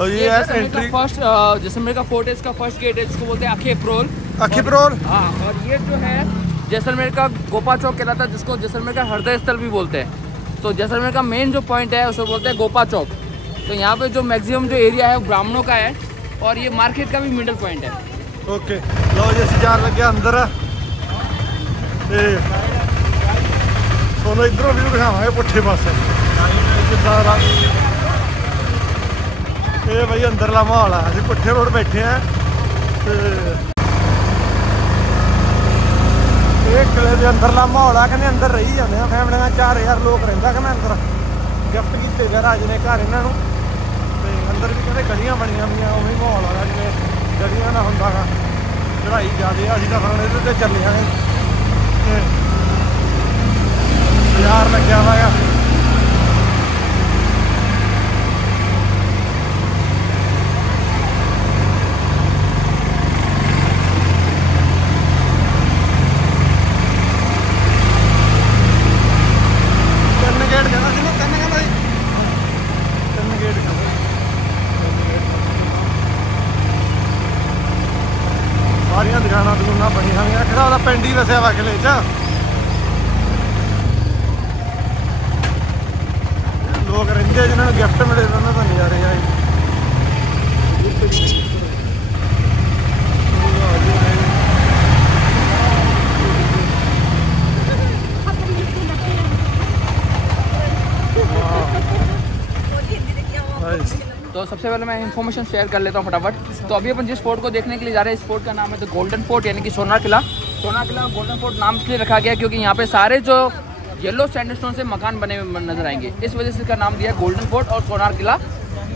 तो ये entry first Jaisalmer का फोर्ट है, इसका फर्स्ट गेट है जिसको बोलते हैं अखीप्रोल। अखीप्रोल, हाँ। और ये जो है जैसलमेर का गोपा चौक कहलाता है, जिसको जैसलमेर का हृदय स्थल भी बोलते हैं। तो जैसलमेर का मेन जो पॉइंट है उसको बोलते हैं गोपा चौक। तो यहाँ पे जो मैक्सिमम जो एरिया है वो ब्राह्मणों का है, और ये मार्केट का भी मिडल पॉइंट है। ओके, लो जी असीं जान लगे अंदर। तो इधरों व्यू दिखावे पुठे पासे सारा। ये भाई अंदरला माहौल है, असीं पुठे रोड बैठे हैं। किले के अंदरला माहौल है, कहते अंदर रही जाते हैं फैमिली में 4000 लोग रहिंदा। कहते अंदर गिफ्ट किए गए राज ने घर इन्हों। तो अंदर भी कहते गलियां बनिया हुई, उही माहौल है जिवें गलियां का होंदा गा। चढ़ाई ज़्यादा, असीं तां फिर इहदे ते चले आए। बाजार लग्या हुआ है। सारिया दुकाना दुकाना बनी हुई, खड़ा पिंड ही वसिया वा किले च। लोग रहिंदे जिन्होंने गिफ्ट मिले उन्होंने तो नज़ारे आए। तो सबसे पहले मैं इन्फॉर्मेशन शेयर कर लेता हूँ फटाफट। तो अभी अपन जिस फोर्ट को देखने के लिए जा रहे हैं, इस फोर्ट का नाम है द गोल्डन फोर्ट, यानी कि सोनार किला। सोनार किला गोल्डन फोर्ट नाम इसलिए रखा गया क्योंकि यहाँ पे सारे जो येलो सैंडस्टोन से मकान बने हुए नजर आएंगे, इस वजह से इसका नाम दिया है गोल्डन फोर्ट। और सोनार किला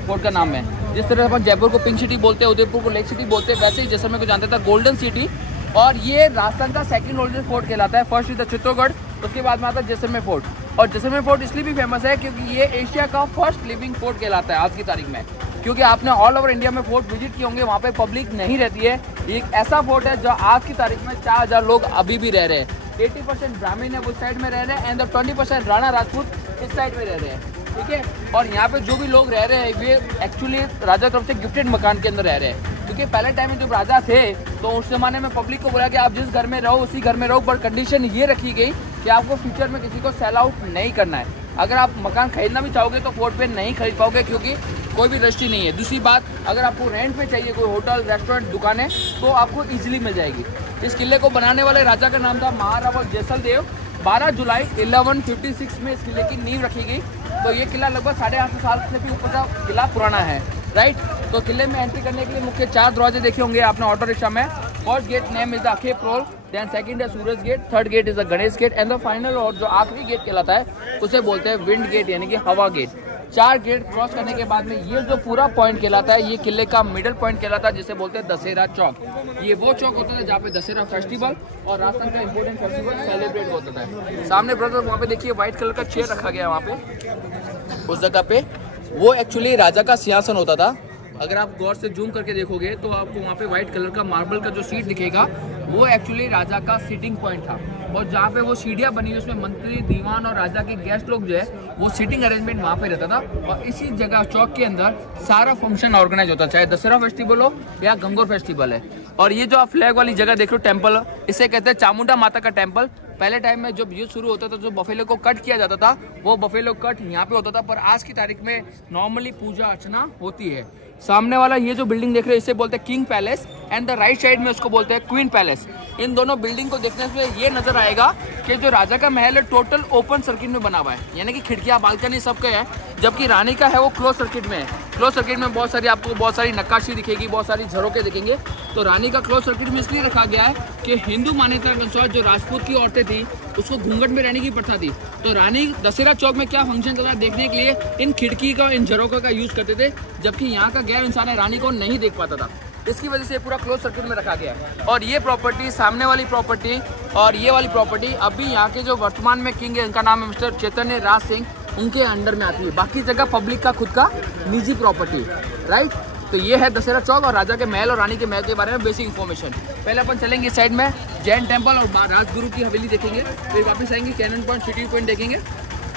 फोर्ट का नाम है। जिस तरह अपन जयपुर को पिंक सिटी बोलते हैं, उदयपुर को लेक सिटी बोलते हैं, वैसे ही जैसलमेर को जानते था गोल्डन सिटी। और ये राजस्थान का सेकंड ओल्डेस्ट फोर्ट कहलाता है। फर्स्ट इज द चित्तौड़गढ़, उसके बाद में आता है जैसलमेर फोर्ट। और जैसलमेर फोर्ट इसलिए भी फेमस है क्योंकि ये एशिया का फर्स्ट लिविंग फोर्ट कहलाता है आज की तारीख में। क्योंकि आपने ऑल ओवर इंडिया में फोर्ट विजिट किए होंगे, वहाँ पे पब्लिक नहीं रहती है। एक ऐसा फोर्ट है जो आज की तारीख में 4000 लोग अभी भी रह रहे हैं। 80% ब्राह्मण है उस साइड में रह रहे हैं, एंड 20% राणा राजपूत इस साइड में रह रहे हैं। ठीक है। और यहाँ पे जो भी लोग रह रहे हैं वे एक्चुअली राजा तरफ से गिफ्टेड मकान के अंदर रह रहे हैं। क्योंकि पहले टाइम में जब राजा थे तो उस जमाने में पब्लिक को बोला कि आप जिस घर में रहो उसी घर में रहो, पर कंडीशन ये रखी गई कि आपको फ्यूचर में किसी को सेल आउट नहीं करना है। अगर आप मकान खरीदना भी चाहोगे तो फोर्ट पे नहीं खरीद पाओगे क्योंकि कोई भी रजिस्ट्री नहीं है। दूसरी बात, अगर आपको रेंट पे चाहिए कोई होटल रेस्टोरेंट दुकानें तो आपको इजीली मिल जाएगी। इस किले को बनाने वाले राजा का नाम था महाराणा जैसलदेव। 12 जुलाई 1156 में इस किले की नींव रखी गई। तो ये किला लगभग 850 साल से भी ऊपर का किला पुराना है। राइट। तो किले में एंट्री करने के लिए मुख्य 4 दरवाजे देखे होंगे आपने ऑटो रिक्शा में। First gate name is the Akhiprol, then second है Suraj gate, third gate is the Ganesh gate, and the final और जो आखिरी गेट कहलाता है उसे बोलते हैं विंड गेट यानी कि हवा गेट। 4 गेट क्रॉस करने के बाद में ये जो पूरा पॉइंट कहलाता है, ये किले का मिडिल पॉइंट कहलाता है, जिसे बोलते हैं दशहरा चौक। ये वो चौक होता है जहाँ पे दशहरा फेस्टिवल और राजस्थान का इंपोर्टेंट फेस्टिवल सेलिब्रेट होता है। सामने ब्रदर वहाँ पे देखिए व्हाइट कलर का चेयर रखा गया है वहाँ पे, उस जगह पे वो एक्चुअली राजा का सिंहासन होता था। अगर आप गौर से जूम करके देखोगे तो आपको वहाँ पे व्हाइट कलर का मार्बल का जो सीट दिखेगा वो एक्चुअली राजा का सीटिंग पॉइंट था। और जहाँ पे वो सीढ़ियाँ बनी हुई उसमें मंत्री, दीवान और राजा के गेस्ट लोग जो है वो सीटिंग अरेंजमेंट वहाँ पे रहता था। और इसी जगह चौक के अंदर सारा फंक्शन ऑर्गेनाइज होता है, चाहे दशहरा फेस्टिवल हो या गंगोर फेस्टिवल है। और ये जो आप फ्लैग वाली जगह देख रहे हो टेम्पल, इसे कहते हैं चामुंडा माता का टेम्पल। पहले टाइम में जब युद्ध शुरू होता था जो बफेलो को कट किया जाता था वो बफेलो कट यहाँ पे होता था, पर आज की तारीख में नॉर्मली पूजा अर्चना होती है। सामने वाला ये जो बिल्डिंग देख रहे हैं इसे बोलते हैं king palace, and the right side में उसको बोलते हैं क्वीन पैलेस। इन दोनों बिल्डिंग को देखने से ये नजर आएगा कि जो राजा का महल है टोटल ओपन सर्किट में बना हुआ है, यानी कि खिड़कियां बालकनी सबके है, जबकि रानी का है वो क्लोज सर्किट में है। क्लोज सर्किट में बहुत सारी आपको बहुत सारी नक्काशी दिखेगी, बहुत सारी झरोके दिखेंगे। तो रानी का क्लोज सर्किट में इसलिए रखा गया है कि हिंदू मान्यता के अनुसार जो राजपूत की औरतें थी उसको घूंघट में रहने की प्रथा थी। तो रानी दशहरा चौक में क्या फंक्शन चल रहा है देखने के लिए इन खिड़की का, इन झरोकों का यूज करते थे, जबकि यहाँ का गैर इंसान है रानी को नहीं देख पाता था। इसकी वजह से पूरा क्लोज सर्किट में रखा गया है। और ये प्रॉपर्टी, सामने वाली प्रॉपर्टी और ये वाली प्रॉपर्टी अभी यहाँ के जो वर्तमान में किंग है, इनका नाम है मिस्टर चैतन्य राज सिंह, उनके अंडर में आती है। बाकी जगह पब्लिक का खुद का निजी प्रॉपर्टी। राइट। तो ये है दशहरा चौक और राजा के महल और रानी के महल के बारे में बेसिक इन्फॉर्मेशन। पहले अपन चलेंगे इस साइड में जैन टेम्पल और राजगुरु की हवेली देखेंगे, फिर वापस आएंगे कैनन पॉइंट, सिटी पॉइंट देखेंगे।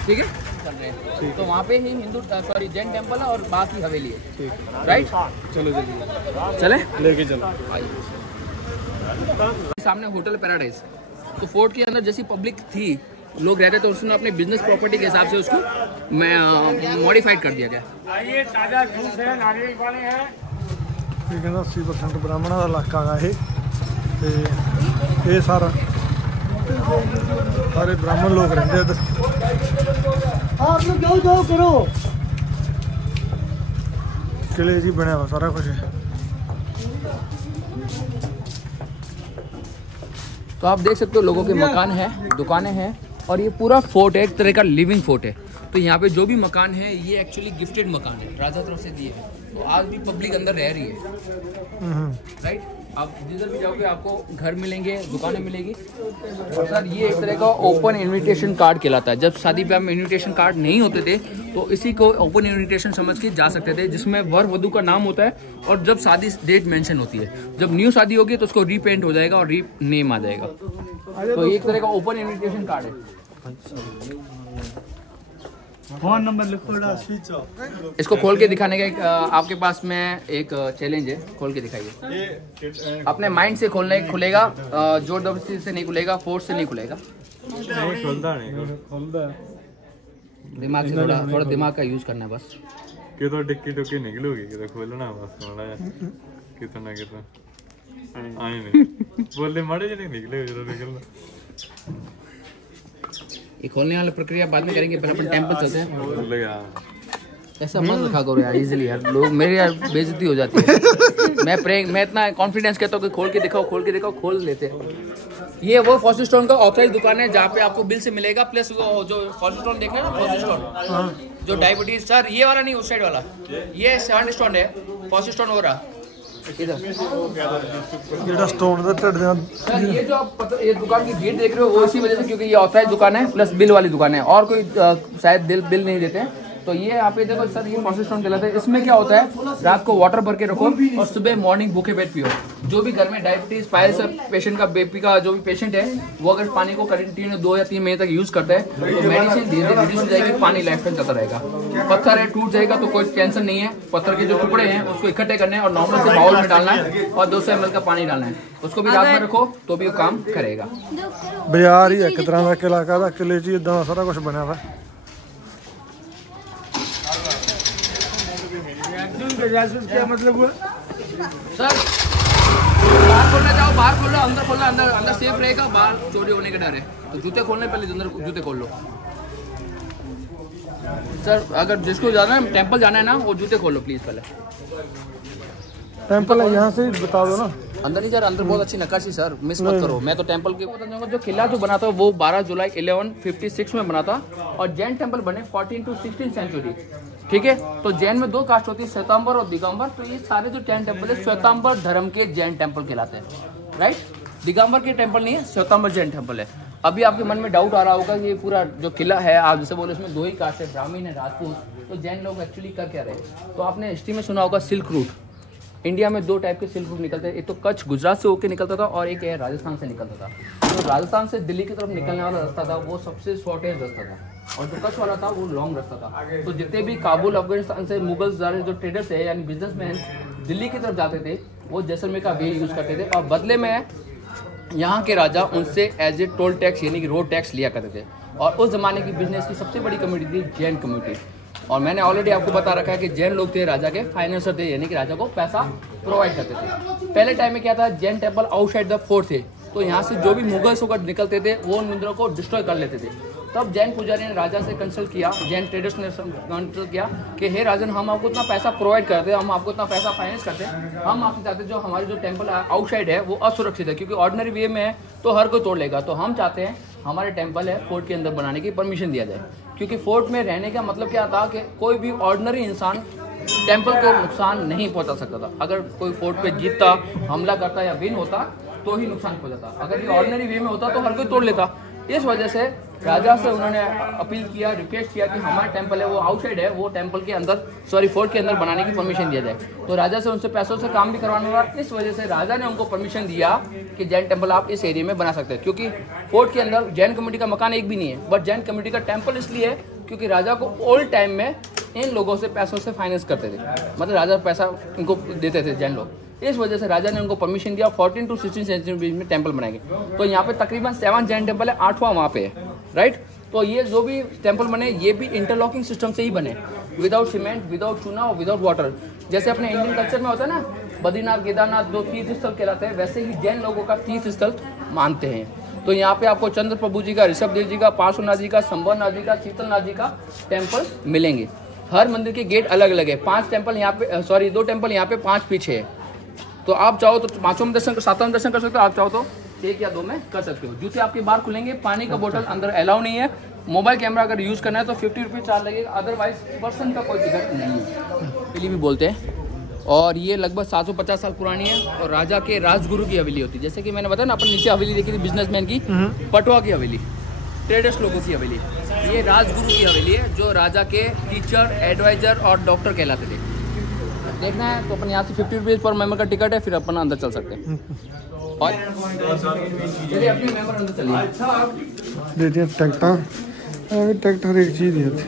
ठीक है। रहे हैं, तो वहाँ पे ही हिंदू सॉरी जैन टेम्पल है और बाकी हवेली है, राइट। चलो जल्दी चले लेके चलो। सामने होटल पैराडाइज। तो फोर्ट के अंदर जैसी पब्लिक थी, लोग रहते तो उसने अपने बिजनेस प्रॉपर्टी के हिसाब से उसको मॉडिफाइड कर दिया गया। आइए, ताजा जूस है, नारियल पानी है। ਇਹ ਕਹਿੰਦਾ 80% ਬ੍ਰਾਹਮਣਾਂ ਦਾ ਇਲਾਕਾ ਗਾ ਇਹ, ਤੇ ਇਹ ਸਾਰਾ ਸਾਰੇ ਬ੍ਰਾਹਮਣ ਲੋਕ ਰਹਿੰਦੇ ਇੱਧਰ। ਆਪ ਨੂੰ ਜਾਓ ਜਾਓ ਕਰੋ। ਕਿਲੇ ਜੀ ਬਣਿਆ ਵਾ ਸਾਰਾ ਕੁਝ। तो आप देख सकते हो लोगों के मकान हैं, दुकानें हैं, और ये पूरा फोर्ट है, एक तरह का लिविंग फोर्ट है। तो यहाँ पे जो भी मकान है ये एक्चुअली गिफ्टेड मकान है, राजा तरफ से दिए हैं। तो आज भी पब्लिक अंदर रह रही है, राइट। आप जिधर भी जाओगे आपको घर मिलेंगे, दुकानें मिलेगी। और सर ये एक तरह का ओपन इनविटेशन कार्ड कहलाता है। जब शादी ब्याह में इनविटेशन कार्ड नहीं होते थे तो इसी को ओपन इनविटेशन समझ के जा सकते थे, जिसमें वर वधू का नाम होता है और जब शादी डेट मेंशन होती है। जब न्यू शादी होगी तो उसको रीपेंट हो जाएगा और री नेम आ जाएगा। तो ये एक तरह का ओपन इनविटेशन कार्ड है। फोन नंबर लिखो। इसको खोल के दिखाने का एक आपके पास में एक चैलेंज है, खोल के दिखाइए। अपने माइंड से खुलेगा, जोर जबरदस्ती से नहीं खुलेगा, फोर्स से नहीं खुलेगा। नहीं खुलता, नहीं खुलता। दिमाग से थोड़ा दिमाग का यूज करना है बस। कि तो टिक्की टुक्की निकलोगी, कि तो खोलना बस थोड़ा कितना कितना आए नहीं बोले मारे नहीं निकले जरा निकलना। ये खोलने वाली प्रक्रिया बाद में करेंगे, पहले अपन टेंपल चलते हैं। यार ऐसा मत रखा करो यार इजीली, यार लोग मेरी यार बेइज्जती हो जाती है। मैं इतना कॉन्फिडेंस कहता हूँ कि खोल के दिखाओ, खोल लेते हैं। ये वो फॉस्टर स्टोन का ऑथराइज दुकान है जहाँ पे आपको बिल से मिलेगा, प्लस वो जो फॉस्टर स्टोन देख रहे हैं ना, फॉस्टर स्टोन जो डायबिटीज, सर ये वाला नहीं, उस साइड वाला, ये सैंड स्टोन है, फॉस्टर स्टोन हो रहा ਜਿਹੜਾ ਸਟੋਨ ਦਾ ਢੱਡ ਦੇ सर। ये जो आप ये दुकान की भीड़ देख रहे हो वो इसी वजह से, क्योंकि ये ऑथराइज दुकान है प्लस बिल वाली दुकान है, और कोई शायद बिल नहीं देते हैं। तो ये यहाँ पे देखो सर, ये फॉस्टर स्टोन कहलाता है। इसमें क्या होता है, रात को वाटर भर के रखो और सुबह मॉर्निंग भूखे पेट पियो। जो भी घर में डायबिटीज पाइल्स पेशेंट का, बीपी का जो भी पेशेंट है, वो अगर पानी को कंटिन्यू 2 या 3 महीने तक यूज करता है तो मेडिसिन धीरे धीरे रिड्यूस हो जाएगी, पानी लाइफ टाइम चलता रहेगा। पत्थर है, टूट जाएगा तो कोई टेंशन नहीं है। पत्थर के जो टुकड़े हैं उसको इकट्ठे करने और नॉर्मल से बाउल में डालना है और 200 ml का पानी डालना है, उसको भी रात में रखो तो भी वो काम करेगा। ਬਾਜ਼ਾਰ ਹੀ ਇੱਕ ਤਰ੍ਹਾਂ ਦਾ ਕਿਲਾ ਕਾਹਦਾ, ਕਿਲੇ 'ਚ ਇਦਾਂ ਸਾਰਾ कुछ ਬਣਿਆ ਵਾ। क्या मतलब हुआ? सर बाहर खोलना चाहो बाहर खोल लो, अंदर खोलना अंदर सेफ रहेगा, बाहर चोरी होने का डर है। तो जूते खोलने पहले अंदर जूते खोल लो। सर अगर जिसको जाना है टेंपल जाना है ना, वो जूते खोल लो प्लीज पहले। टेंपल है यहाँ से बता दो ना। अंदर नहीं सर, अंदर बहुत अच्छी नक्काशी सर, मिस मत करो। मैं तो टेंपल के बता दूंगा, जो किला जो बना था वो 12 जुलाई 1156 में बना था, और जैन टेंपल बने 14 to 16 सेंचुरी। ठीक है, तो जैन में 2 कास्ट होती है, श्वेतांबर और दिगंबर। तो ये सारे जो जैन टेंपल है श्वेतांबर धर्म के जैन टेंपल कहलाते हैं, राइट। दिगंबर के टेंपल नहीं है, श्वेतांबर जैन टेंपल है। अभी आपके मन में डाउट आ रहा होगा कि ये पूरा जो किला है, आप जैसे बोले इसमें 2 ही कास्ट है, ब्राह्मण है, राजपूत। तो जैन लोग एक्चुअली कर क्या रहे, तो आपने हिस्ट्री में सुना होगा सिल्क रूट। इंडिया में 2 टाइप के सिल्क रूट निकलते हैं, एक तो कच्छ गुजरात से होकर निकलता था और एक है राजस्थान से निकलता था। तो राजस्थान से दिल्ली की तरफ निकलने वाला रास्ता था वो सबसे शॉर्टेज रास्ता था, और जो कच्छ वाला था वो लॉन्ग रास्ता था। तो जितने भी काबुल अफगानिस्तान से मुगल जो ट्रेडर्स है यानी बिजनेसमैन दिल्ली की तरफ जाते थे, वो जैसलमेर का वे यूज़ करते थे, और बदले में यहाँ के राजा उनसे एज ए टोल टैक्स यानी कि रोड टैक्स लिया करते थे। और उस ज़माने की बिजनेस की सबसे बड़ी कम्युनिटी थी जैन कम्युनिटी। और मैंने ऑलरेडी आपको बता रखा है कि जैन लोग थे राजा के फाइनेंसर थे, यानी कि राजा को पैसा प्रोवाइड करते थे। पहले टाइम में क्या था, Jain temple outside the fort थे, तो यहाँ से जो भी मुगल्स होकर निकलते थे वो उन मंदिरों को डिस्ट्रॉय कर लेते थे। तब जैन पुजारी ने राजा से कंसल्ट किया, जैन ट्रेडर्स ने कंसल्ट किया कि हे राजन, हम आपको इतना पैसा प्रोवाइड करते हैं, हम आपको इतना पैसा फाइनेंस करते हैं, हम आपसे चाहते हैं जो हमारे जो टेंपल आउटसाइड है वो असुरक्षित है, क्योंकि ऑर्डिनरी वे में है तो हर कोई तोड़ लेगा। तो हम चाहते हैं हमारे टेंपल है फोर्ट के अंदर बनाने की परमिशन दिया जाए, क्योंकि फोर्ट में रहने का मतलब क्या था कि कोई भी ऑर्डिनरी इंसान टेंपल को नुकसान नहीं पहुंचा सकता था। अगर कोई फोर्ट पे जीतता, हमला करता या विन होता तो ही नुकसान पहुंचाता, अगर ये ऑर्डिनरी वे में होता तो हर कोई तोड़ लेता। इस वजह से राजा से उन्होंने अपील किया, रिक्वेस्ट किया कि हमारा टेंपल है वो आउटसाइड है, वो टेंपल के अंदर फोर्ट के अंदर बनाने की परमिशन दिया जाए। तो राजा से उनसे पैसों से काम भी करवाना होगा, इस वजह से राजा ने उनको परमिशन दिया कि जैन टेंपल आप इस एरिया में बना सकते हैं, क्योंकि फोर्ट के अंदर जैन कम्युनिटी का मकान एक भी नहीं है, बट जैन कम्युनिटी का टेंपल इसलिए क्योंकि राजा को ओल्ड टाइम में इन लोगों से पैसों से फाइनेंस करते थे, मतलब राजा पैसा इनको देते थे जैन लोग। इस वजह से राजा ने उनको परमिशन दिया 14 to 16 सेंचुरी बीच में टेम्पल बनाएंगे। तो यहाँ पे तकरीबन 7 जैन टेम्पल है, 8वां वहाँ पे है, राइट। तो ये जो भी टेम्पल बने ये भी इंटरलॉकिंग सिस्टम से ही बने, विदाउट सीमेंट, विदाउट चूना और विदाउट वाटर। जैसे अपने इंडियन कल्चर में होता है ना, बद्रीनाथ केदारनाथ जो तीर्थ स्थल कहलाते हैं, वैसे ही जैन लोगों का तीर्थ स्थल मानते हैं। तो यहाँ पे आपको चंद्र प्रभु जी का, ऋषभदेव जी का, पार्श्वनाथ जी का, संबरनाथ जी का, शीतलनाथ जी का टेम्पल मिलेंगे। हर मंदिर के गेट अलग अलग है। 5 टेम्पल यहाँ पे, सॉरी 2 टेम्पल यहाँ पे, 5 पीछे है। तो आप चाहो तो 5वां में दर्शन, 7वां में दर्शन कर सकते हो, आप चाहो तो 1 या 2 में कर सकते हो। जूते आपके बाहर खुलेंगे, पानी का बोतल अंदर अलाउ नहीं है। मोबाइल कैमरा अगर यूज़ करना है तो 50 रुपीज़ चार्ज लगेगा, अदरवाइज पर्सन का कोई टिकट नहीं है। पहले भी बोलते हैं। और ये लगभग 750 साल पुरानी है और राजा के राजगुरु की हवेली होती है। जैसे कि मैंने बताया ना, अपन नीचे हवेली देखी थी बिजनेसमैन की, पटवा की हवेली, ट्रेडर्स लोगों की हवेली। ये राजगुरु की हवेली है जो राजा के टीचर, एडवाइजर और डॉक्टर कहलाते थे। देखना है तो अपन यहाँ से 50 रुपीज़ पर मेंबर का टिकट है, फिर अपन अंदर चल सकते हैं। और चलिए अपने मेंबर अंदर चलिए। दे दिया टिकट, टिकट हर एक चीज़ दिया थे।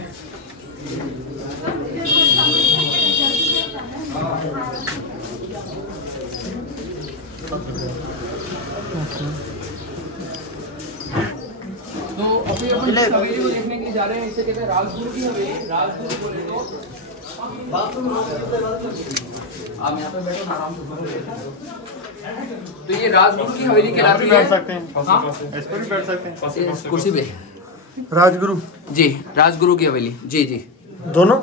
तो अभी अपन हवेली को देखने के लिए जा रहे हैं। इसे कहते हैं राजगुरु की हवेली। राजगुरु बोले तो आप यहाँ पे बैठो आराम से। तो ये राजगुरु की हवेली कहलाती है। बैठ सकते हैं, इस पर भी बैठ सकते हैं कुर्सी पे। राजगुरु जी, राजगुरु की हवेली। जी जी, दोनों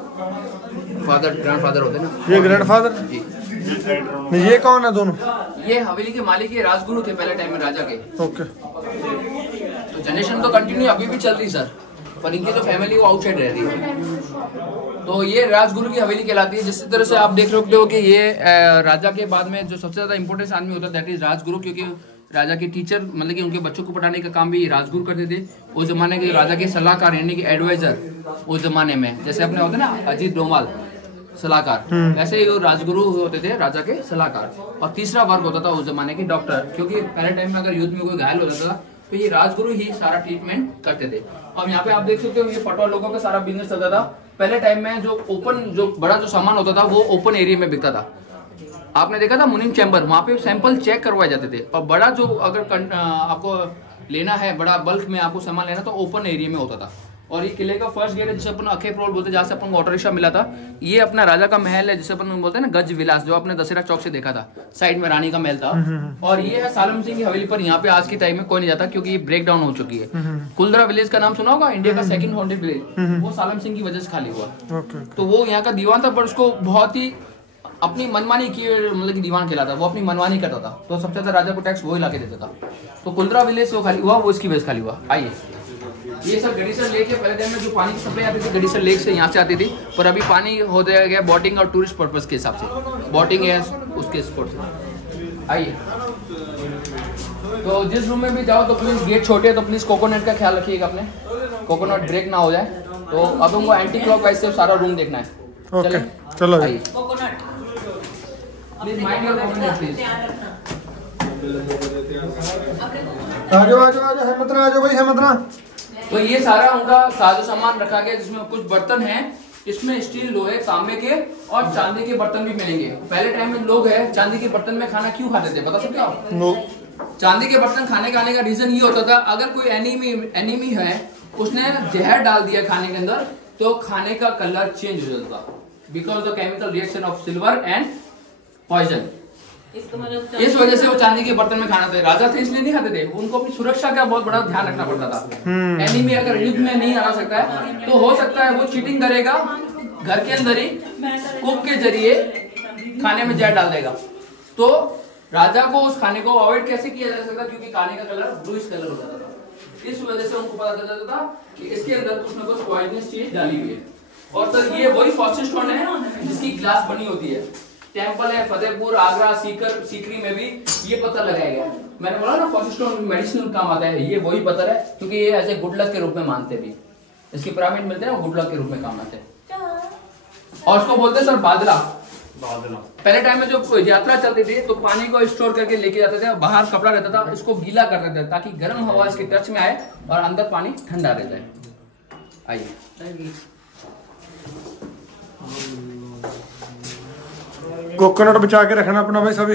फादर ग्रैंडफादर होते हैं ना। ये ग्रैंडफादर जी। ये कौन है दोनों? ये हवेली के मालिक ये राजगुरु थे पहले टाइम में राजा के। ओके। तो जनरेशन तो कंटिन्यू अभी भी चल रही सर, पर इनकी जो फैमिली वो आउटसाइड रह रही है। तो ये राजगुरु की हवेली कहलाती है। जिस तरह से आप देख सकते हो कि ये राजा के बाद में जो सबसे ज्यादा इंपॉर्टेंट आदमी होता है दैट इज राजगुरु, क्योंकि राजा के टीचर मतलब कि उनके बच्चों को पढ़ाने का काम भी राजगुरु करते थे। उस जमाने के राजा के सलाहकार यानी कि एडवाइजर उस जमाने में, जैसे अपने होते ना अजीत डोभाल सलाहकार, वैसे ही वो राजगुरु होते थे राजा के सलाहकार। और तीसरा वर्ग होता था उस जमाने के डॉक्टर, क्योंकि पहले टाइम में अगर युद्ध में कोई घायल हो जाता था तो ये राजगुरु ही सारा ट्रीटमेंट करते थे। अब यहाँ पे आप देख सकते हो ये पटवा लोगों का सारा बिजनेस चलता था। पहले टाइम में जो ओपन, जो बड़ा जो सामान होता था वो ओपन एरिया में बिकता था। आपने देखा था मुनिम चैम्बर, वहाँ पे सैंपल चेक करवाए जाते थे। और बड़ा जो अगर आपको लेना है, बड़ा बल्क में आपको सामान लेना तो ओपन एरिया में होता था। और ये किले का फर्स्ट गेट है जिसे अपन अखे प्रोल बोलते हैं, जहाँ से अपन को ऑटो रिक्शा मिला था। ये अपना राजा का महल है जिसे अपन बोलते हैं ना गज विलास, जो अपने दशहरा चौक से देखा था, साइड में रानी का महल था। और ये है सालम सिंह की हवेली, पर यहाँ पे आज के टाइम में कोई नहीं जाता क्योंकि ये ब्रेक डाउन हो चुकी है। कुलदरा विलेज का नाम सुना होगा, इंडिया का सेकंड हॉन्टेड विलेज, वो सालम सिंह की वजह से खाली हुआ। तो वो यहाँ का दीवान था, पर उसको बहुत ही अपनी मनमानी की, मतलब कि दीवान कहलाता, वो अपनी मनमानी करता था। तो सबसे ज्यादा राजा को टैक्स वो ला के देता था। तो कुलदरा विलेज वो खाली हुआ, वो इसकी वजह से खाली हुआ। आइए, ये सब गडीसर लेक है। पहले टाइम में जो पानी की सप्लाई आती थी गडीसर लेक से, यहाँ से आती थी, पर अभी पानी हो गया बोटिंग और टूरिस्ट पर्पस के हिसाब से, बोटिंग है उसके स्पोर्ट से। आइए, तो जिस रूम में भी जाओ तो प्लीज, गेट छोटे है तो प्लीज कोकोनट का ख्याल रखिएगा अपने, कोकोनट ब्रेक ना हो जाए। तो अब हमको एंटी क्लॉक वाइज से सारा रूम देखना है। ओके, चलो आइए, please mind your coconut please. आजो आजो आजो, हिम्मत ना, आजो भाई हिम्मत ना। तो ये सारा उनका साजो सामान रखा गया, जिसमें कुछ बर्तन हैं, इसमें स्टील, लोहे, तांबे के और चांदी के बर्तन भी मिलेंगे। पहले टाइम में लोग है चांदी के बर्तन में खाना क्यों खाते थे बता सकते हो आप? नो। चांदी के बर्तन खाने का रीजन ये होता था, अगर कोई एनिमी है उसने जहर डाल दिया खाने के अंदर तो खाने का कलर चेंज हो जाता था, because the chemical reaction of silver and poison. इस वजह से वो चांदी के बर्तन में खाना थे। राजा थे इसलिए नहीं खाते थे, उनको अपनी सुरक्षा का बहुत बड़ा ध्यान रखना पड़ता था। एनिमी अगर युद्ध में नहीं हरा सकता है तो हो सकता है वो चीटिंग करेगा, घर के अंदर ही कुक के जरिए खाने में जहर डाल देगा। तो राजा को उस खाने को अवॉइड कैसे किया जा सकता, क्योंकि खाने का कलर ब्लूइश कलर हो जाता था। इस वजह से उनको पता चल जाता था कि इसके अंदर कुछ ना कुछ पॉइजनस चीज डाली हुई है। और सर ये वही फॉसिल स्टोन है जिसकी ग्लास बनी होती है। टेम्पल है फतेहपुर, आगरा, सीकरी में भी ये पत्थर लगाया गया। मैंने बोला ना फॉसिल स्टोन मेडिसिनल काम आता है, ये वही पत्थर है, क्योंकि ये ऐसे गुड लक के रूप में मानते भी। इसकी पिरामिड मिलते हैं गुड लक के रूप में काम आते हैं। और उसको बोलते हैं सर बादला। पहले टाइम में जो यात्रा चलती थी तो पानी को स्टोर करके लेके जाते थे, बाहर कपड़ा रहता था, इसको गीला करते थे ताकि गर्म हवा इसके टच में आए और अंदर पानी ठंडा रह जाए। आइए। कोकोनट बचा के रखना अपना भाई सभी।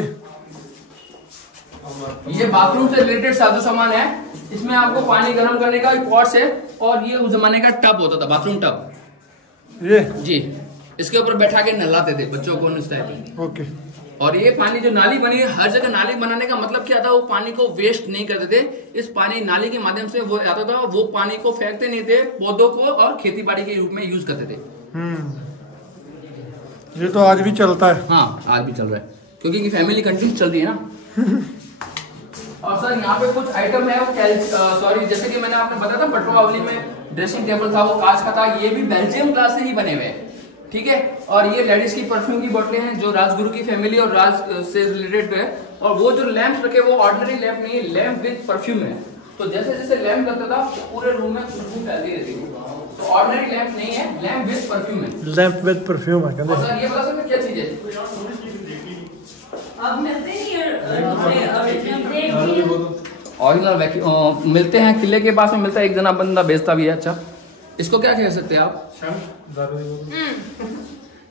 ये बाथरूम से रिलेटेड साजो सामान है। इसमें आपको पानी गर्म करने का एक पॉट्स है और ये उस जमाने का टब होता था, बाथरूम टब। ये जी, इसके ऊपर बैठा के नहलाते थे बच्चों को इस टाइप। ओके। और ये पानी जो नाली बनी है, हर जगह नाली बनाने का मतलब क्या था, वो पानी को वेस्ट नहीं करते थे। इस पानी नाली के माध्यम से वो आता था, वो पानी को फेंकते नहीं थे, पौधों को और खेती बाड़ी के रूप में यूज करते थे। ये तो आज भी चलता है। हाँ, आज भी चल रहा है क्योंकि फैमिली कंटिन्यू चल रही है ना। और सर यहाँ पे कुछ आइटम है वो सॉरी, जैसे कि मैंने आपने बताया था पटवावली में ड्रेसिंग टेबल था, वो कांच का था। ये भी बेल्जियम ग्लास से ही बने हुए हैं, ठीक है। और ये लेडीज की परफ्यूम की बोतलें हैं जो राजगुरु की फैमिली और राज से रिलेटेड है। और वो जो लैंप रखे वो ऑर्डिनरी लैंप नहीं है, लैंप विद परफ्यूम है। तो जैसे जैसे लैंप करता था पूरे रूम में खुशबू फैलती रहती थी। तो ऑर्डिनरी लैंप नहीं है, लैंप विद परफ्यूम है। लैंप विद परफ्यूम है। और सर ये बता सकते क्या चीज है? ओरिजिनल मिलते हैं, किले के पास में मिलता है, एक जना बंदा बेचता भी है। अच्छा, इसको क्या कह सकते हैं आप?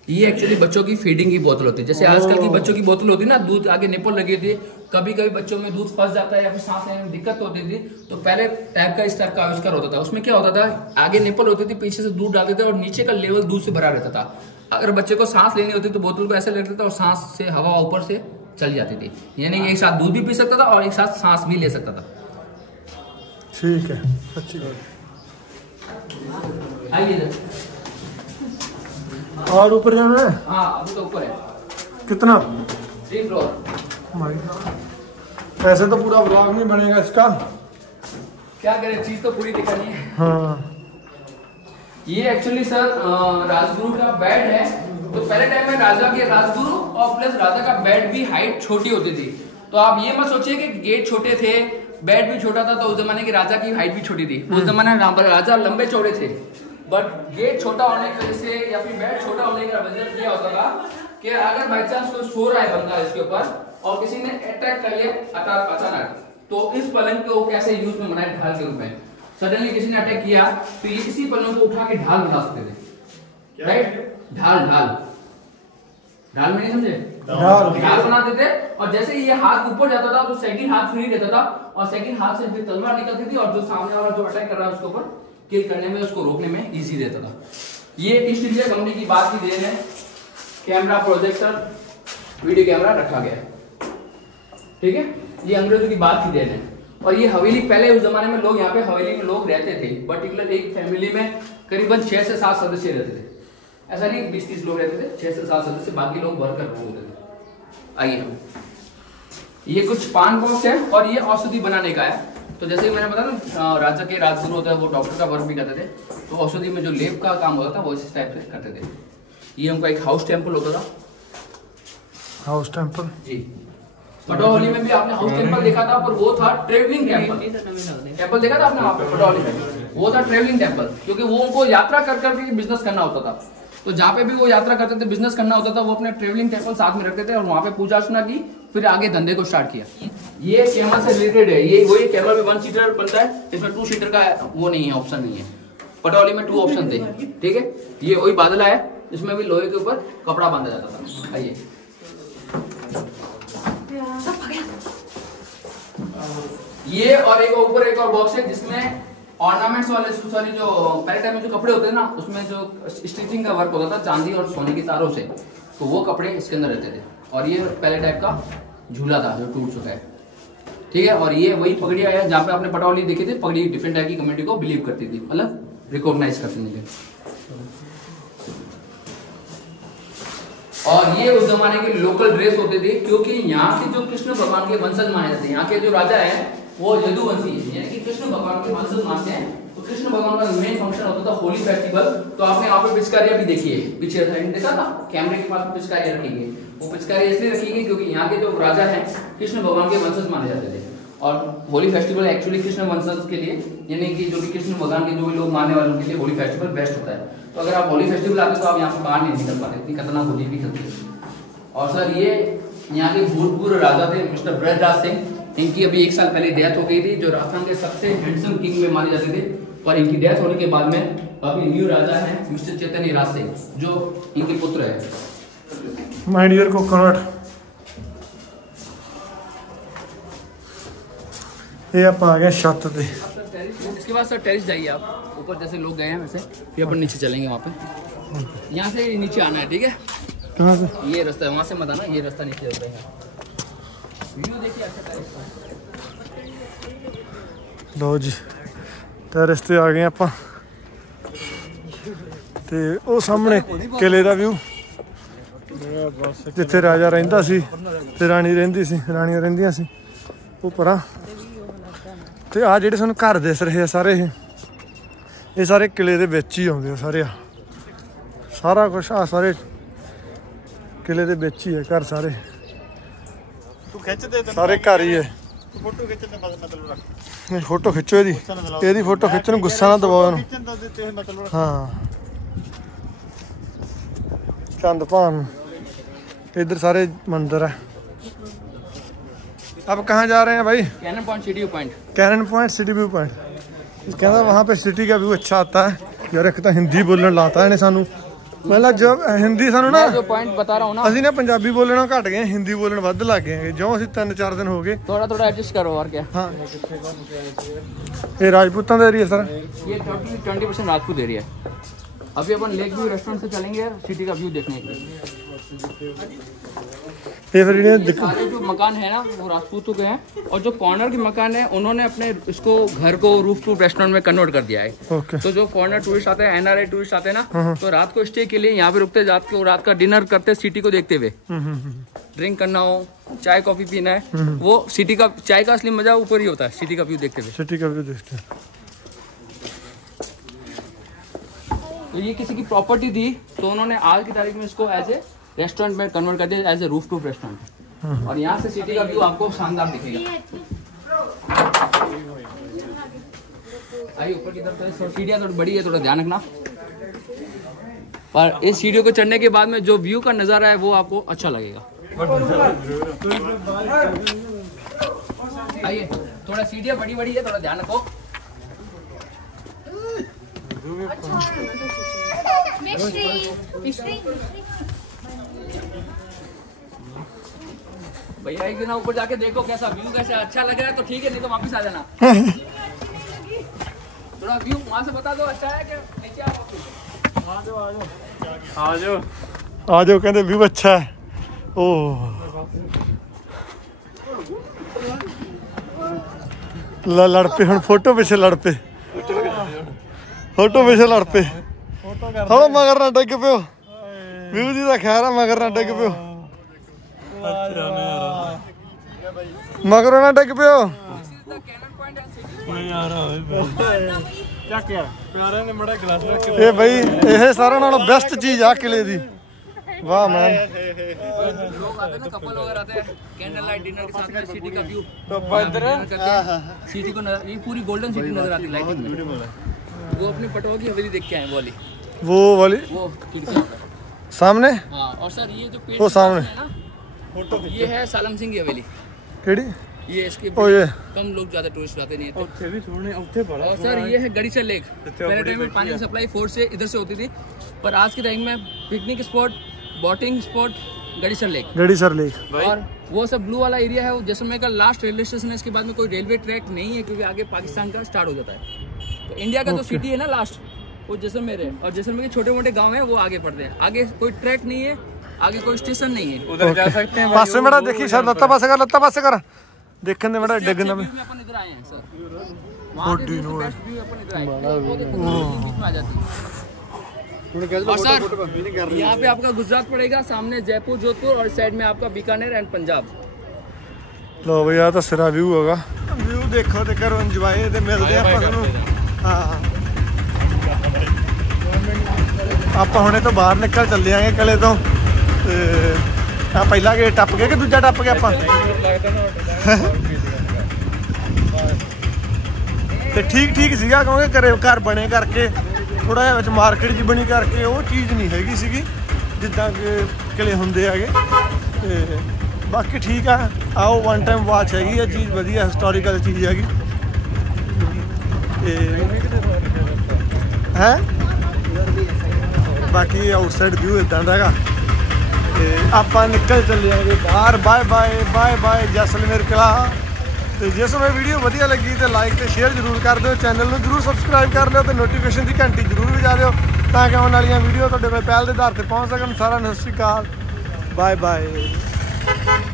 ये एक्चुअली बच्चों की फीडिंग की बोतल होती है। जैसे आजकल की बच्चों की बोतल होती है ना, दूध आगे निपल लगी थी, कभी कभी बच्चों में दूध फंस जाता है या फिर सांस लेने में दिक्कत होती थी, तो पहले टाइप का इस टाइप का आविष्कार होता था। उसमें क्या होता था, आगे निपल होती थी, पीछे से दूध डालते थे और नीचे का लेवल दूध से भरा रहता था। अगर बच्चे को सांस लेनी होती तो बोतल को ऐसे लगता था और सांस से हवा ऊपर से चली जाती थी, यानी एक साथ दूध भी पी सकता था और एक साथ सांस भी ले सकता था। ठीक है, अच्छी बात। आइए और ऊपर जाना है? हाँ, अभी तो ऊपर है। कितना? 3 फ्लोर। ऐसे तो पूरा ब्लॉग नहीं बनेगा इसका, क्या करें, चीज तो पूरी दिखानी है। हाँ। ये एक्चुअली सर राजगुरु का बेड है। तो पहले टाइम में राजा के राजगुरु और प्लस राजा का बेड भी हाइट छोटी होती थी। तो आप ये मत सोचिए कि गेट छोटे थे, बेड भी छोटा था, तो उस जमाने के राजा की हाइट भी छोटी थी। उस जमाने में राजा लंबे चौड़े थे, बट गेट छोटा होने की वजह से या फिर बेड छोटा होने का वजह क्या होता था कि अगर बाई चांस कोई सो रहा है बंदा इसके ऊपर और किसी ने अटैक कर लिया अचानक, तो इस पलंग को कैसे यूज में बनाए ढाल के रूप में। सडनली किसी ने अटैक किया तो ये इसी पलंग को उठा के ढाल बना सकते थे, राइट? ढाल में नहीं समझे? ढाल बना देते। और जैसे ये हाथ ऊपर जाता था तो सेकंड हाथ फ्री रहता था और सेकंड हाथ से फिर तलवार निकलती थी और जो सामने वाला जो अटैक कर रहा है उसके ऊपर किल करने में, उसको रोकने में इजी रहता था। ये ईस्ट इंडिया कंपनी की बात की देन है। कैमरा, प्रोजेक्टर, वीडियो कैमरा रखा गया है, ठीक है। ये अंग्रेजों की बात की देन है। और ये हवेली, पहले उस जमाने में लोग यहाँ पे हवेली में लोग रहते थे, पर्टिकुलर एक फैमिली में करीबन 6 से 7 सदस्य रहते थे। ऐसा नहीं 20-30 लोग रहते थे, 6 से 7 सदस्य, बाकी लोग वर्कर होते थे। आइए, ये कुछ पान बॉक्स है और ये औषधि बनाने का है। तो जैसे कि मैंने बताया ना, राजा के राजगुरु होता है, वो डॉक्टर का वर्क भी करते थे। तो औषधि में जो लेप का काम होता था वो इस टाइप से करते थे। ये उनका एक हाउस टेम्पल होता था। हाउस टेम्पल जी, पटौली में भी आपने हाउस टेम्पल देखा था, पर वो था ट्रेवलिंग टेम्पल देखा था आपने वहाँ पे पटौली में, वो था ट्रेवलिंग टेम्पल, क्योंकि वो उनको यात्रा कर करके बिजनेस करना होता था। तो जहाँ पे भी वो यात्रा करते थे, बिजनेस करना होता था, वो अपने ट्रेवलिंग टेम्पल साथ में रखते थे और वहाँ पे पूजा अर्चना की, फिर आगे धंधे को स्टार्ट किया। ये कैमल से रिलेटेड है। ये वही कैमल में 1 सीटर बनता है, इसमें 2 सीटर का वो नहीं है, ऑप्शन नहीं है। पटौली में 2 ऑप्शन थे, ठीक है। ये वही बादल है, इसमें भी लोहे के ऊपर कपड़ा बांधा जाता था। आइए, ये और एक ऊपर एक और बॉक्स है जिसमें ऑर्नामेंट्स वाले, सॉरी जो पहले टाइम में जो कपड़े होते हैं ना, उसमें जो स्टिचिंग का वर्क होता था चांदी और सोने की तारों से, तो वो कपड़े इसके अंदर रहते थे। और ये पहले टाइप का झूला था जो टूट चुका है, ठीक है। और ये वही पगड़ियाँ है जहाँ पे आपने पटौली देखी थी। पगड़ी डिफरेंट टाइप की कम्युनिटी को बिलीव करती थी, मतलब रिकॉग्नाइज करती थी। और ये उस जमाने के लोकल ड्रेस होते थे, क्योंकि यहाँ के जो कृष्ण भगवान के वंशज माने जाते हैं, यहाँ के जो राजा हैं वो यदुवंशी है, यानी कि कृष्ण भगवान के वंशज मानते हैं। तो कृष्ण भगवान का मेन फंक्शन होता था होली फेस्टिवल। तो आपने यहाँ पे पिचकारियां भी देखी है, पीछे देखा था कैमरे के पास पिचकारियां रखी गई। वो पिचकारियां इसलिए रखी गई क्योंकि यहाँ के जो राजा हैं कृष्ण भगवान के वंशज माने जाते थे। और होली फेस्टिवल एक्चुअली कृष्ण वंशज के लिए, यानी कि जो भी कृष्ण भगवान के जो भी लोग मानने वाले उनके लिए होली फेस्टिवल बेस्ट होता है। तो अगर आप होली फेस्टिवल आते तो आप यहाँ से बाहर नहीं निकल पाते, इतनी खतरनाक होली भी चलती है। और सर ये यहाँ के भूतपूर्व राजा थे मिस्टर ब्रजराज सिंह। इनकी अभी 1 साल पहले डेथ हो गई थी, जो राजस्थान के सबसे हैंडसम किंग में माने जाते थे। और इनकी डेथ होने के बाद में अभी न्यू राजा है मिस्टर चैतन्य राज सिंह, जो इनके पुत्र है। माय डियर कोकोनट, ये आप आ गए छत पे। इसके बाद सर टेरिस जाइए आप ऊपर, जैसे लोग गए हैं वैसे, फिर अपन नीचे चलेंगे वहाँ पे। यहाँ से नीचे आना है, ठीक है? कहाँ से? ये रास्ता है, वहाँ से मत आना, ये रास्ता नीचे होता है। व्यू देखिए अच्छा टेरिस का। लो जी टेरिस ते आ गए ਆਪਾਂ ਤੇ ਉਹ ਸਾਹਮਣੇ ਕਿਲੇ ਦਾ ਵਿਊ, ਜਿੱਥੇ ਰਾਜਾ ਰਹਿੰਦਾ ਸੀ ਤੇ ਰਾਣੀ ਰਹਿੰਦੀ ਸੀ, ਰਾਣੀਆਂ ਰਹਿੰਦੀਆਂ ਸੀ ਉਹ ਪਰਾਂ। ਤੇ ਆ ਜਿਹੜੇ ਸਾਨੂੰ ਘਰ ਦਿਸ ਰਹੇ ਆ ਸਾਰੇ, ਇਹ ਸਾਰੇ ਕਿਲੇ ਦੇ ਵਿੱਚ ਹੀ ਆਉਂਦੇ ਆ ਸਾਰੇ। ਸਾਰਾ ਕੁਛ ਆ ਸਾਰੇ ਕਿਲੇ ਦੇ ਵਿੱਚ ਹੀ ਹੈ ਘਰ ਸਾਰੇ। ਤੂੰ ਖਿੱਚ ਦੇ ਸਾਰੇ ਘਰ ਹੀ ਹੈ। ਫੋਟੋ ਖਿੱਚਣ ਦਾ ਮਤਲਬ ਰੱਖ, ਫੋਟੋ ਖਿੱਚੋ ਇਹਦੀ ਫੋਟੋ ਖਿੱਚਣ ਨੂੰ ਗੁੱਸਾ ਨਾ ਦਬਾਓ ਇਹਨੂੰ। ਖਿੱਚਣ ਦਾ ਤੇ ਮਤਲਬ ਰੱਖ। हाँ चंद भान, इधर सारे मंदिर है। अब कहाँ जा रहे हैं भाई? Cannon point, city view point. Cannon point, city view point. कहता वहाँ पे सिटी का व्यू अच्छा आता है यार। एक तो हिंदी बोलने लाता है सानू, मतलब जब हिंदी सानू ना, जो पॉइंट बता रहा हूँ ना, ਅਸੀਂ ਨਾ ਪੰਜਾਬੀ ਬੋਲਣਾ ਘਟ ਗਏ, ਹਿੰਦੀ ਬੋਲਣ ਵੱਧ ਲੱਗ ਗਏ। ਜਿਉਂ ਅਸੀਂ 3-4 दिन हो गए। थोड़ा एडजस्ट करो और क्या। हाँ ये राजपूतों का एरिया सर, ये 20% राजपूत एरिया है। अभी अपन लेक व्यू रेस्टोरेंट से चलेंगे सिटी का व्यू देखने के लिए। ये फिर सारे जो मकान है ना वो राजपूतों के हैं, और जो कॉर्नर के मकान है उन्होंने अपने इसको घर को रूफ टॉप रेस्टोरेंट में कन्वर्ट कर दिया है। ओके। तो जो फॉरेनर टूरिस्ट आते हैं, NRI टूरिस्ट आते हैं ना, तो रात को स्टे के लिए यहाँ पे रुकते, रात का डिनर करते सिटी को देखते हुए। ड्रिंक करना हो, चाय कॉफी पीना है, वो सिटी का चाय का असली मजा ऊपर ही होता है, सिटी का व्यू देखते हुए। सिटी का व्यू देखते हैं। तो ये किसी की प्रॉपर्टी थी, तो उन्होंने आज की तारीख में इसको एज ए रेस्टोरेंट में कन्वर्ट कर दिया, as a rooftop restaurant. और यहाँ से सिटी का व्यू आपको शानदार दिखेगा। आइए ऊपर की तरफ, सीढ़ियाँ थोड़ी बड़ी है, थोड़ा ध्यान रखना। पर इस सीढ़ियों को चढ़ने के बाद में जो व्यू का नज़ारा है वो आपको अच्छा लगेगा। आइए, थोड़ा सीढ़ियाँ बड़ी बड़ी है, थोड़ा ध्यान रखो। भैया एक दिन ऊपर जाके देखो कैसा व्यू, कैसा अच्छा लग रहा है तो ठीक है, नहीं तो वापस आ जाना। थोड़ा व्यू वहाँ से बता दो अच्छा है कि नीचे आओ। आ जाओ कहते व्यू अच्छा है। ओ लड़ पे हम फोटो पीछे लड़ पे, फोटो पीछे लड़ पे। हम मगर ना डिग पियो, व्यू जी का खैर है, मगर ना डिग पियो, मगर ना डिग पियो। ये भाई ये सारा नालों बेस्ट चीज आ किले दी। वाह मैन। लोग आते हैं ना, कपल वगैरह आते हैं कैंडल लाइट डिनर के साथ में सिटी का व्यू, सिटी को ये पूरी गोल्डन सिटी नजर आती है लाइटिंग में। वो अपने पटवा की हवेली देख के आए वाली, वो वाली वो खिड़कियां पर। सामने। हाँ, और सर ये जो पेड़ वो सामने है ना, ये है सालम सिंह की हवेली। केड़ी? ये इसके ओ ये कम लोग ज्यादा टूरिस्ट आते नहीं है। और सर ये है गड़ीसर लेक। पहले टाइम में पानी की सप्लाई फोर्स से इधर से होती थी, पर आज के टाइम में picnic spot, boating spot Gadisar lake. Gadisar lake. और वो सब ब्लू वाला एरिया है, वो जैसलमेर का लास्ट रेलवे स्टेशन है। इसके बाद में कोई रेलवे ट्रैक नहीं है, क्योंकि आगे पाकिस्तान का स्टार्ट हो जाता है। तो इंडिया का जो सिटी है ना लास्ट, वो जैसलमेर है, और जैसलमेर के छोटे मोटे गांव हैं वो आगे पड़ते हैं। आगे कोई ट्रैक नहीं है, आगे कोई स्टेशन नहीं है। उधर जा सकते हैं पास में बड़ा देखी सर, लत्ता पास कर देखने में बड़ा डिगना में। अपन इधर आए हैं सर, वहाँ के व्यू से बेस्ट व्यू अपन इधर आए हैं। वो देखो बीच में आ जाती है। और सर यहाँ पे आपका गुजरात पड़ेगा, सामने जयपुर, जोधपुर, और साइड में आपका बीकानेर एंड पंजाब। लो भैया तो सिरा व्यू होगा। व्यू देखो तो करो एंजॉय, ते मिलदे ਆਪਾਂ ਨੂੰ। हाँ ਆਪਾਂ ਹੁਣੇ ਤੋਂ ਬਾਹਰ ਨਿਕਲ ਚੱਲੇ ਆਂਗੇ ਕਿਲੇ ਤੋਂ। ਤੇ ਆ ਪਹਿਲਾ ਗੇਟ ਟੱਪ ਗਏ ਕਿ ਦੂਜਾ ਟੱਪ ਗਏ ਆਪਾਂ? ਤੇ ਠੀਕ ਸੀਗਾ, ਕਿਉਂਕਿ ਘਰ ਬਣੇ ਕਰਕੇ ਥੋੜਾ ਜਿਹਾ ਵਿੱਚ ਮਾਰਕੀਟ ਜੀ ਬਣੀ ਕਰਕੇ ਉਹ ਚੀਜ਼ ਨਹੀਂ ਹੈਗੀ ਸੀਗੀ ਜਿੱਦਾਂ ਕਿ ਕਿਲੇ ਹੁੰਦੇ ਹੈਗੇ। ਤੇ ਬਾਕੀ ਠੀਕ ਆ, ਆਓ ਵਨ ਟਾਈਮ ਵਾਚ ਹੈਗੀ ਆ ਚੀਜ਼, ਵਧੀਆ ਹਿਸਟੋਰੀਕਲ ਚੀਜ਼ ਹੈਗੀ। ਤੇ ਹੈ ਬਾਕੀ ਆਊਟਸਾਈਡ ਵਿਊ ਇਦਾਂ ਦਾ ਹੈਗਾ ਤੇ ਆਪਾਂ ਨਿਕਲ ਚੱਲਿਆਂਗੇ ਬਾਹਰ। Bye bye bye bye Jaisalmer ਕਿਲ੍ਹਾ। ਤੇ ਜੇ ਤੁਹਾਨੂੰ ਵੀਡੀਓ ਵਧੀਆ ਲੱਗੀ ਤੇ ਲਾਈਕ ਤੇ ਸ਼ੇਅਰ ਜ਼ਰੂਰ ਕਰ ਦਿਓ, ਚੈਨਲ ਨੂੰ ਜ਼ਰੂਰ ਸਬਸਕ੍ਰਾਈਬ ਕਰ ਲਿਓ ਤੇ ਨੋਟੀਫਿਕੇਸ਼ਨ ਦੀ ਘੰਟੀ ਜ਼ਰੂਰ ਵਜਾ ਦਿਓ ਤਾਂ ਕਿ ਆਉਣ ਵਾਲੀਆਂ ਵੀਡੀਓ ਤੁਹਾਡੇ ਕੋਲ ਪਹਿਲ ਦੇ ਆਧਾਰ ਤੇ ਪਹੁੰਚ ਸਕਣ। ਸਾਰਿਆਂ ਨੂੰ ਸਤਿ ਸ਼੍ਰੀ ਅਕਾਲ, ਬਾਏ ਬਾਏ।